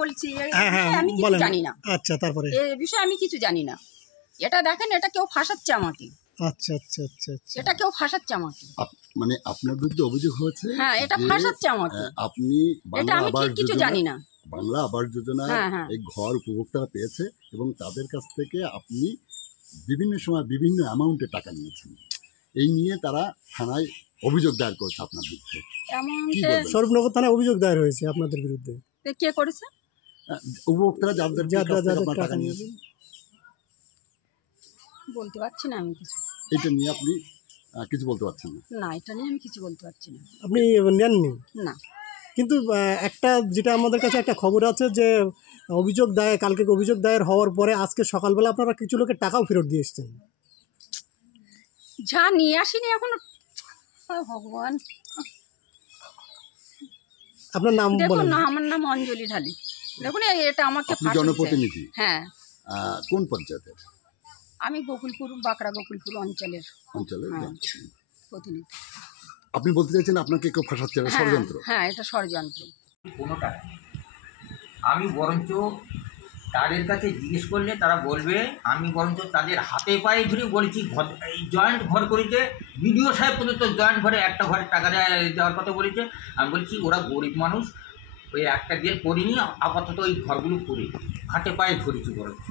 বলছি, আমি কিছু জানি না। আচ্ছা, তারপরে এই বিষয়ে আমি কিছু জানি না। এটা দেখেন, এটা কেউ ফাঁসাচ্ছে আমাকে। আচ্ছা আচ্ছা আচ্ছা আচ্ছা, এটা কেউ ফাঁসাচ্ছে আমাকে। মানে আপনার বিরুদ্ধে অভিযোগ হয়েছে? হ্যাঁ, এটা ফাঁসাচ্ছে আমাকে। আপনি এটা আমি ঠিক কিছু জানি না। বাংলা আবাস যোজনা এই ঘর উপভোক্তারা পেয়েছে এবং তাদের কাছ থেকে আপনি বিভিন্ন সময় বিভিন্ন অ্যামাউন্টে টাকা নিয়েছেন। এই নিয়ে তারা থানায় অভিযোগ দায়ের করেছে আপনার বিরুদ্ধে। স্বরূপনগর থানায় অভিযোগ দায়ের হয়েছে আপনাদের বিরুদ্ধে। কে করেছে? উপভোক্তারা যাদের টাকা নিয়েছেন। বলতে পারছি না আমি কিছু। এটা নিয়ে আপনি কিছু বলতে পারছেন না? না, এটা নিয়ে আমি কিছু বলতে পারছি না। আপনি নেননি? না। কিন্তু একটা যেটা আমাদের কাছে একটা খবর আছে যে কালকে অভিযোগ দায়ের হওয়ার পরে আজকে সকালবেলা আপনারা কিছু লোকের টাকাও ফেরত দিয়ে এসছেন। যা নিয়ে আসিনি এখনো। ভগবান। আপনার নাম বলুন। না, আমার নাম অঞ্জলি ঢালি। দেখুন, এটা আমাকে জনপ্রতিনিধি? হ্যাঁ। কোন পঞ্চায়েতের? আমি গোকুলপুর, বাঁকড়া গোকুলপুর অঞ্চলের প্রতিনিধি। আপনি বলতে চাইছেন আপনাকে কেউ ফাঁসাচ্ছে? ষড়যন্ত্র? হ্যাঁ, এটা ষড়যন্ত্র। কোনোটা আমি বরঞ্চ তাদের কাছে জিজ্ঞেস করলে তারা বলবে, আমি বরঞ্চ তাদের হাতে পায়ে ধরে বলেছি এই জয়েন্ট ঘর করেছে, বিডিও সাহেব পর্যন্ত জয়েন্ট ঘরে একটা ঘরে টাকা দেওয়ার কথা বলেছে। আমি বলছি ওরা গরিব মানুষ, ওই একটা দিয়ে করিনি, আপাতত ওই ঘরগুলো করে হাতে পায়ে ধরেছি বরঞ্চ।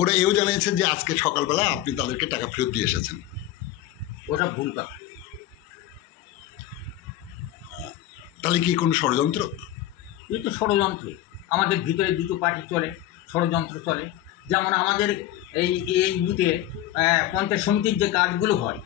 ওরা এও জানিয়েছে যে আজকে সকালবেলা আপনি তাদেরকে টাকা ফেরত দিয়ে এসেছেন। ওটা ভুল কথা। তাহলে কি কোনো ষড়যন্ত্র? এই তো ষড়যন্ত্র। আমাদের ভিতরে দুটো পার্টি চলে, ষড়যন্ত্র চলে। যেমন আমাদের এই বুথে পঞ্চায়েত সমিতির যে কাজগুলো হয়,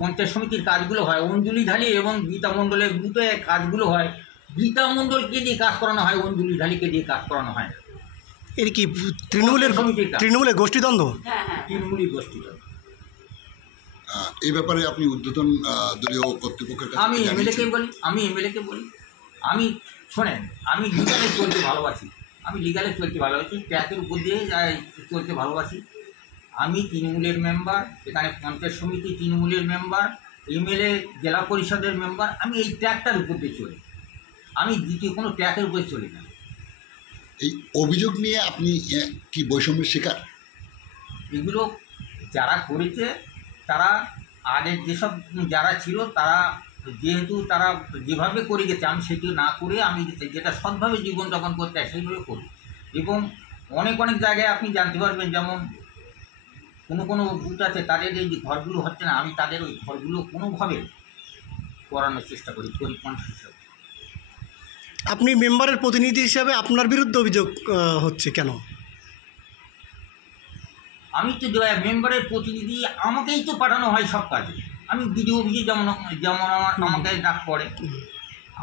পঞ্চায়েত সমিতির কাজগুলো হয় অঞ্জলি ঢালি এবং গীতা মণ্ডলের বুথে কাজগুলো হয়। গীতা মণ্ডলকে দিয়ে কাজ করানো হয়, অঞ্জলি ঢালিকে দিয়ে কাজ করানো হয় না। এর কি তৃণমূলের গোষ্ঠীদ্বন্দ্ব? হ্যাঁ, তৃণমূলী গোষ্ঠীদ্বন্দ্ব। এই ব্যাপারে আপনি ঊর্ধ্বতন দলীয় কর্তৃপক্ষের কাছে আমি এমএলএকে বলি আমি শোনেন, আমি লিগালে চলতে ভালোবাসি, ট্র্যাকের উপর দিয়ে চলতে ভালোবাসি। আমি তৃণমূলের মেম্বার, এখানে পঞ্চায়েত সমিতি তৃণমূলের মেম্বার, এমএলএ জেলা পরিষদের মেম্বার। আমি এই ট্র্যাকটার উপর দিয়ে চলি, আমি দ্বিতীয় কোনো ট্র্যাকের উপরে চলি না। এই অভিযোগ নিয়ে আপনি কি বৈষম্যের শিকার? এগুলো যারা করেছে তারা আগের যেসব যারা ছিল তারা যেহেতু তারা যেভাবে করে গেছে, আমি সেটি না করে আমি যেটা সৎভাবে জীবনযাপন করতে হয় সেইভাবে করি। এবং অনেক জায়গায় আপনি জানতে পারবেন, যেমন কোনো বুথ আছে তাদের এই যে ঘরগুলো হচ্ছে না, আমি তাদের ওই ঘরগুলো কোনোভাবে করানোর চেষ্টা করি গরিব মানুষ হিসেবে। আপনি মেম্বারের প্রতিনিধি হিসাবে আপনার বিরুদ্ধে অভিযোগ হচ্ছে কেন? আমি তো মেম্বারের প্রতিনিধি, আমাকেই তো পাঠানো হয় সব কাজে। আমি বিডিও অফিসে যেমন আমাকে ডাক পড়ে,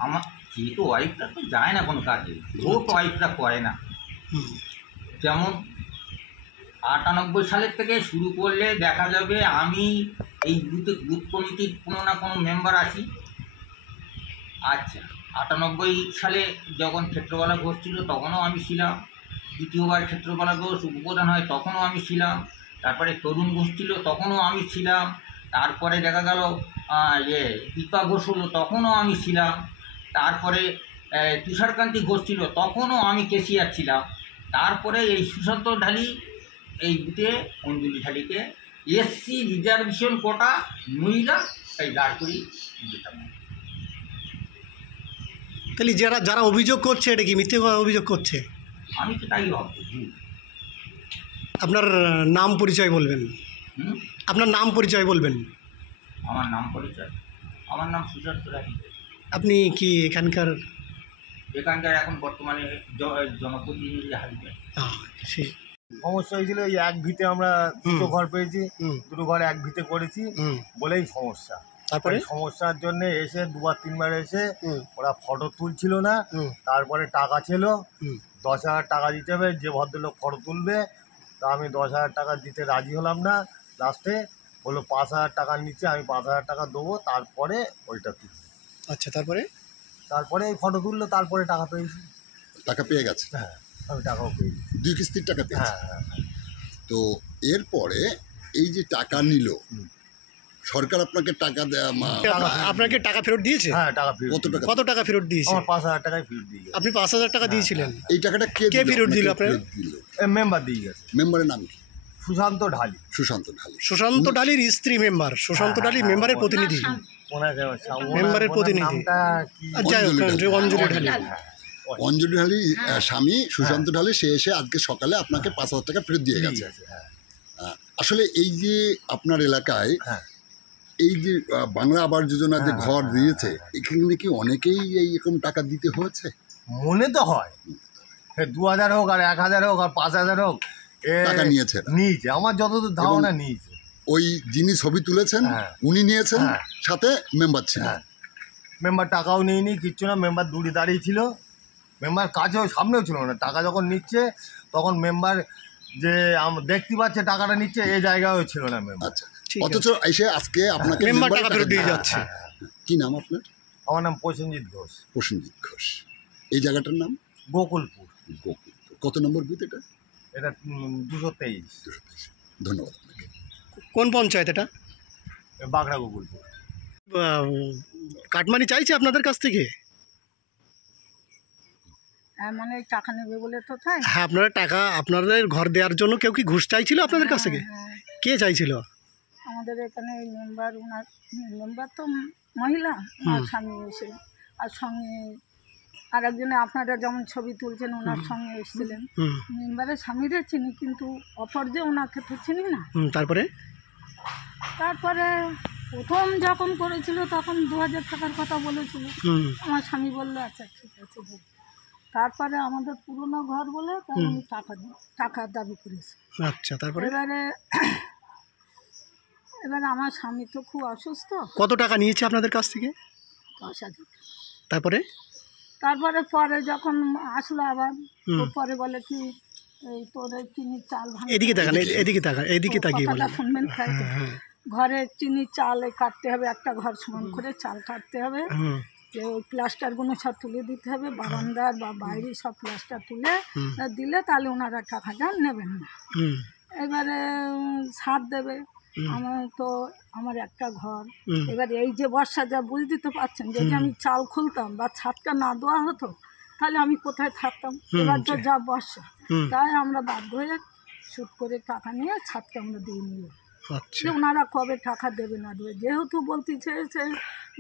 আমার যেহেতু ওয়াইফটা তো যায় না কোনো কাজে, ভোট ওয়াইফটা করে না। যেমন 98 সালের থেকে শুরু করলে দেখা যাবে আমি এই বুথ কমিটির কোনো না কোনো মেম্বার আছি। আচ্ছা, 98 সালে যখন ক্ষেত্রপালা ঘোষ ছিল তখনও আমি ছিলাম, দ্বিতীয়বার ক্ষেত্রপালা ঘোষ উপপ্রধান হয় তখনও আমি ছিলাম, তারপরে তরুণ ঘোষ ছিল তখনও আমি ছিলাম, তারপরে দেখা গেল দীপা ঘোষ হলো তখনও আমি ছিলাম, তারপরে তুষারকান্তি ঘোষ ছিল তখনও আমি কেশিয়ার ছিলাম, তারপরে এই সুশান্ত ঢালি এই বুথে অঞ্জলি ঢালিকে এসসি রিজার্ভেশন কোটা মহিলা তাই দাঁড় করি যেতাম। তাহলে যারা অভিযোগ করছে এটা কি মিথ্যে অভিযোগ করছে? আমি তো তাই ভাবছি। আপনার নাম পরিচয় বলবেন? আপনার নাম পরিচয় বলবেন? আমার নাম সুশান্ত রায়। আপনি কি এখানকার এখন বর্তমানে জনপ্রতিনিধি হারিয়ে? সমস্যা হয়েছিল এই এক ভিতে আমরা দুটো ঘর পেয়েছি, দুটো ঘর এক ভিতে করেছি বলেই সমস্যা। তারপরে সমস্যার জন্য এসে দুবার তিনবার এসে ওরা ফটো তুলছিল না, তারপরে টাকা ছিল 10,000 টাকা দিতে হবে, যে ভদ্রলোক ফটো তুলবে। তা আমি 10,000 টাকা দিতে রাজি হলাম না, লাস্টে বললো 5,000 টাকার নিচে আমি 5,000 টাকা দেবো, তারপরে ওইটা তুলব। আচ্ছা, তারপরে এই ফটো তুললো, তারপরে টাকা পেয়েছি। টাকা পেয়ে গেছে? হ্যাঁ, আমি টাকাও পেয়েছি, 2 কিস্তির টাকা পেয়েছি। হ্যাঁ। তো এরপরে এই যে টাকা নিল সরকার আপনাকে টাকা দেয়া আপনাকে টাকা ফেরত দিয়েছে? হ্যাঁ, টাকা ফেরত কত টাকা? কত টাকা ফেরত দিয়েছে? আমার 5,000 টাকায় ফেরত দিয়ে গেছে। আপনি 5,000 টাকা দিয়েছিলেন? এই টাকাটা কে ফেরত দিল আপনাকে? আপনার? ফেরত দিল মেম্বার দিয়ে গেছে, মেম্বারের নাম কি? সুশান্ত ঢালি। সুশান্ত ঢালি। সুশান্ত ডালির স্ত্রী মেম্বার, সুশান্ত ডালি মেম্বারের প্রতিনিধি, ওনাকে মেম্বারের প্রতিনিধি। নামটা কি? যাই হোক, অঞ্জলি ঢালি। অঞ্জলি ঢালি স্বামী সুশান্ত ঢালি, সে এসে আজকে সকালে আপনাকে 5,000 টাকা ফেরত দিয়ে গেছে। হ্যাঁ, আসলে এই যে আপনার এলাকায় হ্যাঁ। এই যে বাংলা আবাস যোজনা যে ঘর দিয়েছে, এখানে কি অনেকেই এইরকম টাকা দিতে হয়েছে? মনে তো হয় 2,000 হোক আর 1,000 হোক আর 5,000 হোক টাকা নিয়েছে না? নিয়েছে, আমার যতদূর ধারণা নিয়েছে। ওই যিনি ছবি তুলেছেন উনি নিয়েছেন, হ্যাঁ। সাথে মেম্বার ছিলেন। হ্যাঁ, মেম্বার টাকাও নিইনি, কিচ্ছু না। মেম্বার দূরে দাঁড়িয়ে ছিল, মেম্বার কাছেও সামনেও ছিল না। টাকা যখন নিচ্ছে তখন মেম্বার যে দেখতে পাচ্ছে টাকাটা নিচ্ছে, এই জায়গায়ও ছিল না মেম্বার। আচ্ছা, অথচ এসে আজকে আপনাকে মেম্বার মেম্বার টাকা ফেরত দিয়ে যাচ্ছে। কি নাম আপনার? আমার নাম প্রসেনজিৎ ঘোষ। প্রসেনজিৎ ঘোষ। এই জায়গাটার নাম গোকুলপুর। গোকুলপুর। কত নম্বর বুথ এটা? এটা 223। 223। ধন্যবাদ আপনাকে। কোন পঞ্চায়েত এটা? বাগড়া গোকুলপুর। কাটমানি চাইছে আপনাদের কাছ থেকে? মানে টাকা নেবে বলে তো তাই। হ্যাঁ, আপনারা টাকা, আপনাদের ঘর দেওয়ার জন্য কেউ কি ঘুষ চাইছিল আপনাদের কাছ থেকে? হ্যাঁ, কে চাইছিল? আমাদের এখানে মেম্বার, ওনার মেম্বার তো মহিলা, ওনার স্বামী এসে, আর সঙ্গে আর একজনে আপনারা যেমন ছবি তুলছেন ওনার সঙ্গে এসেছিলেন। মেম্বারের স্বামীরে চিনি, কিন্তু অপর যে ওনাকে তো চিনি না। তারপরে প্রথম যখন করেছিল তখন 2,000 টাকার কথা বলেছিল। আমার স্বামী বললো আচ্ছা ঠিক আছে দেবো। তারপরে আমাদের পুরনো ঘর বলে তাই আমি টাকা দাবি করেছি। আচ্ছা, তারপরে এবারে আমার স্বামী তো খুব অসুস্থ। কত টাকা নিয়েছে আপনাদের কাছ থেকে? 10,000। তারপরে পরে যখন আসলো আবার, পরে বলে কি এই তোর চিনি চাল এদিকে তাকান, এদিকে তাকিয়ে বলেন। শুনবেন তাই তো? ঘরে চিনি চাল কাটতে হবে, একটা ঘর সমান করে চাল কাটতে হবে, যে ওই প্লাস্টারগুলো সব তুলে দিতে হবে, বারান্দার বা বাইরে সব প্লাস্টার তুলে দিলে তাহলে ওনারা টাকাটা নেবেন না। এবারে ছাদ দেবে, আমার একটা ঘর। এবার এই যে বর্ষা যা বুঝতে তো পারছেন, যদি আমি চাল খুলতাম বা ছাদটা না দেওয়া হতো তাহলে আমি কোথায় থাকতাম? এবার তো যা বর্ষা, তাই আমরা বাধ্য হয়ে শুট করে টাকা নিয়ে ছাদকে আমরা দিয়ে নিলাম। যে ওনারা কবে টাকা দেবে না দেবে, যেহেতু বলতে চেয়েছে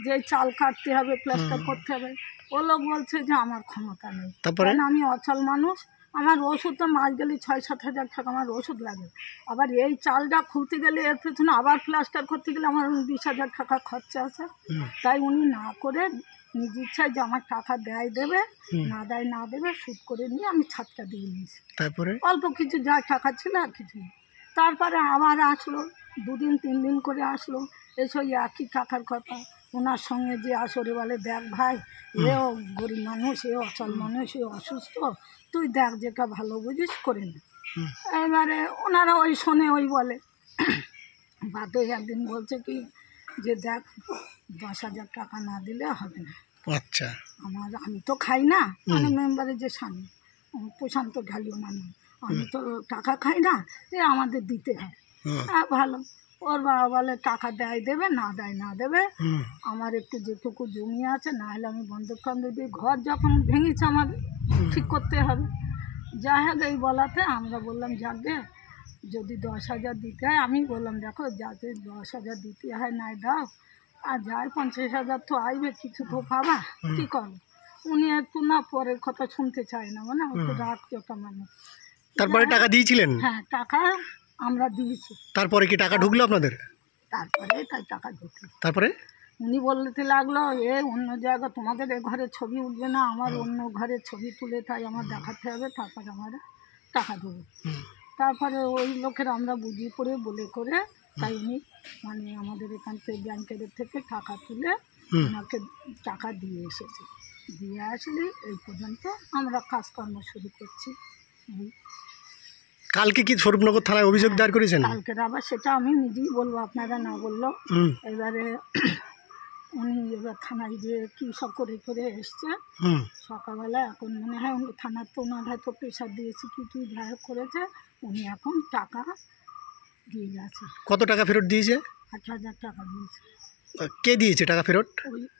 যে চাল কাটতে হবে, প্লাস্টার করতে হবে, ও লোক বলছে যে আমার ক্ষমতা নেই। কারণ আমি অচল মানুষ, আমার ওষুধ তো মাস গেলে 6-7 হাজার টাকা আমার ওষুধ লাগে। আবার এই চালটা খুলতে গেলে এর পেছনে আবার প্লাস্টার করতে গেলে আমার 20,000 টাকা খরচা আছে। তাই উনি না করে নিজ ইচ্ছায় যে আমার টাকা দেবে, না দেয় না দেবে, শুট করে নিয়ে আমি ছাদটা দিয়ে নিয়েছি। তারপরে অল্প কিছু যা টাকা ছিল আর কিছু নেই। তারপরে আবার আসলো, 2 দিন 3 দিন করে আসলো, এসে একই টাকার কথা। ওনার সঙ্গে যে আসরে বলে দেখ ভাই, এও গরিব মানুষ, এ অচল মানুষ, এ অসুস্থ, তুই দেখ যেটা ভালো বুঝিস করে নে। এবারে ওনারা ওই শোনে ওই বলে, বাদে একদিন বলছে কি যে দেখ 10,000 টাকা না দিলে হবে না। আচ্ছা, আমি তো খাই না, মানে মেম্বারের যে স্বামী প্রশান্ত ঢালি ওনার নাম, আমি তো টাকা খাই না, আমাদের দিতে হয়। হ্যাঁ ভালো। ওর বাবা বলে টাকা দেবে, না দেয় না দেবে। আমার একটু যেটুকু জমি আছে, না হলে আমি বন্ধক দিয়ে ঘর যখন ভেঙেছে আমার ঠিক করতে হবে। যাই হোক, এই বলাতে আমরা বললাম যাকে যদি 10,000 দিতে হয়, আমি বললাম দেখো যাতে 10,000 দিতে হয় নাই দাও, আর যাই 50,000 তো আইবে, কিছু তো পাবা, কী করবো? উনি একটু না পরের কথা শুনতে চায় না, মানে একটু রাগ চোখা মানুষ। তারপরে টাকা দিয়েছিলেন? হ্যাঁ, টাকা আমরা দিয়েছি। তারপরে কি টাকা ঢুকলো আপনাদের? তারপরে তাই টাকা ঢুকলো। তারপরে উনি বলতে লাগলো অন্য জায়গা তোমাদের এ ঘরে ছবি উঠবে না, আমার অন্য ঘরে ছবি তুলে তাই আমার দেখাতে হবে, তারপরে আমরা টাকা দেবো। তারপরে ওই লোকের আমরা বুঝিয়ে করে বলে করে তাই উনি মানে আমাদের এখান থেকে ব্যাংকের থেকে টাকা তুলে ওনাকে টাকা দিয়ে এসেছে। দিয়ে আসলে এই পর্যন্ত আমরা কাজকর্ম শুরু করছি। কালকে কি স্বরূপনগর থানায় অভিযোগ দায়ের করেছেন? কালকের আবার সেটা আমি নিজেই বলবো, আপনারা না বললো। এবারে উনি এবার থানায় গিয়ে কী সব করে এসছে সকালবেলা। এখন মনে হয় থানার তো ওনার হয়তো প্রেশার দিয়েছে, কী যাই করেছে, উনি এখন টাকা দিয়ে গেছে। কত টাকা ফেরত দিয়েছে? 8,000 টাকা দিয়েছে। কে দিয়েছে টাকা ফেরত?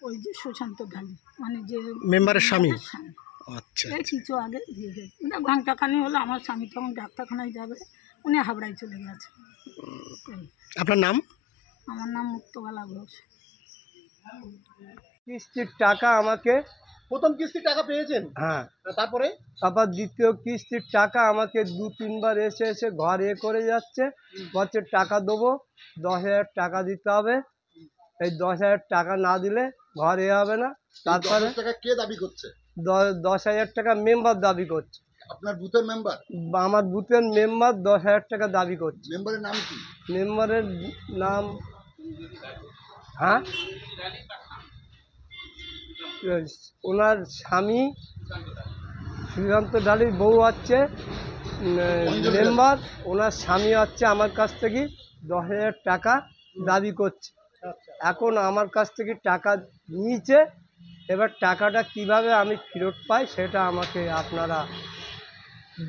ওই যে সুশান্ত ঢালি, মানে যে মেম্বারের স্বামী? স্বামী। আচ্ছা এই কিছু আগে দিয়ে গেছে, ঘন্টাখানি হলো। আমার স্বামী তখন ডাক্তারখানায় যাবে, উনি হাবড়ায় চলে গেছে। এই। আপনার নাম? আমার নাম মুক্তবালা ঘোষ। কিস্তির টাকা আমাকে, প্রথম কিস্তির টাকা পেয়েছেন? হ্যাঁ, তারপরে? তারপর দ্বিতীয় কিস্তির টাকা আমাকে 2-3 বার এসে ঘর করে যাচ্ছে, বলছে টাকা দেবো, 10,000 টাকা দিতে হবে। এই 10,000 টাকা না দিলে ঘর হবে না। তারপরে 10,000 টাকা কে দাবি করছে? 10,000 টাকা মেম্বার দাবি করছে। আপনার বুথের মেম্বার? আমার বুথের মেম্বার 10,000 টাকা দাবি করছে। মেম্বারের নাম কি? মেম্বারের নাম, হ্যাঁ, ওনার স্বামী সুশান্ত ঢালির বউ হচ্ছে মেম্বার, ওনার স্বামী হচ্ছে আমার কাছ থেকে 10,000 টাকা দাবি করছে। এখন আমার কাছ থেকে টাকা নিয়েছে, এবার টাকাটা কিভাবে আমি ফেরত পাই সেটা আমাকে আপনারা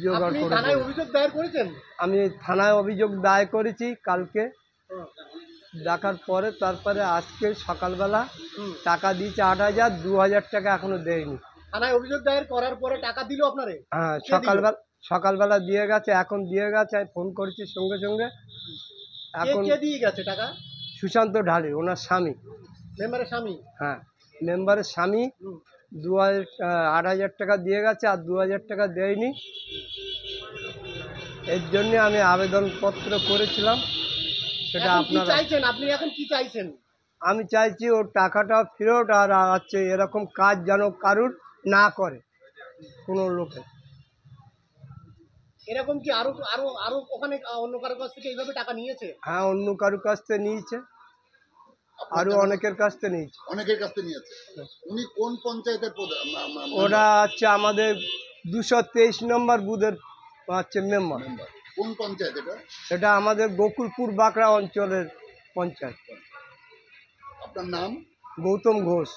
জোগাড় করে দেবেন। অভিযোগ দায়ের করেছেন? আমি থানায় অভিযোগ দায়ের করেছি কালকে, ডাকার পরে তারপরে আজকে সকালবেলা টাকা দিয়েছে 8,000, 2,000 টাকা এখনো দেয়নি। থানায় অভিযোগ দায়ের করার পরে টাকা দিল আপনারে? হ্যাঁ, সকালবেলা দিয়ে গেছে, এখন দিয়ে গেছে। আমি ফোন করেছি সঙ্গে সঙ্গে। এখন কে দিয়ে গেছে টাকা? সুশান্ত ঢালি, ওনার স্বামী। মেম্বারের স্বামী? হ্যাঁ, মেম্বারের স্বামী 8,000 টাকা দিয়ে গেছে, আর 2,000 টাকা দেয়নি। এর জন্যে আমি আবেদনপত্র করেছিলাম, সেটা আপনারা চাইছেন? আপনি এখন কি চাইছেন? আমি চাইছি ওর টাকাটা ফেরত, আর হচ্ছে এরকম কাজ যেন কারুর না করে কোনো লোকে। এরকম কি আরো আরো আরো ওখানে অন্য কারো কাছ থেকে এইভাবে টাকা নিয়েছে? হ্যাঁ, অন্য কারুর কাছ থেকে নিয়েছে, আরো অনেকের কাছ থেকে নিয়েছে। অনেকের কাছ থেকে নিয়েছে। উনি কোন পঞ্চায়েতের প্রধান? ওরা হচ্ছে আমাদের 223 নম্বর বুথের হচ্ছে মেম্বার। কোন পঞ্চায়েত এটা? এটা আমাদের গোকুলপুর বাঁকড়া অঞ্চলের পঞ্চায়েত। আপনার নাম? গৌতম ঘোষ।